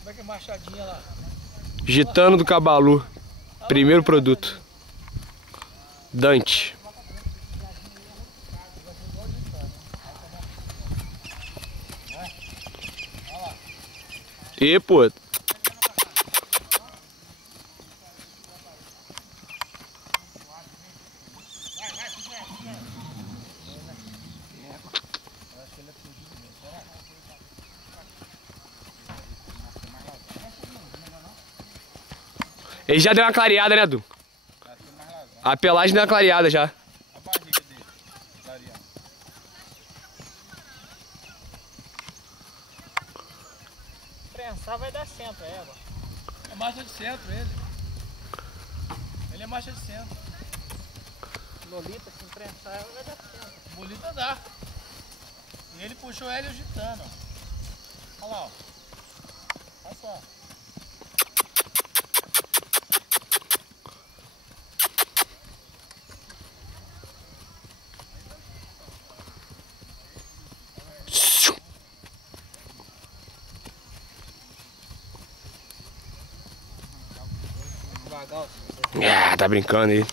Como é que é machadinha lá? Gitano do Cabalu. Primeiro produto. Dante. E pô. Ele já deu uma clareada, né, Du? A pelagem deu uma clareada já. A barriga dele, clareando. Prensar vai dar centro, é, égua. É marcha de centro ele. Ele é marcha de centro. Lolita, se prensar, vai dar centro. Bolita dá. E ele puxou ela e o Gitano, ó. Olha lá, ó. Olha só. Ah, tá brincando aí.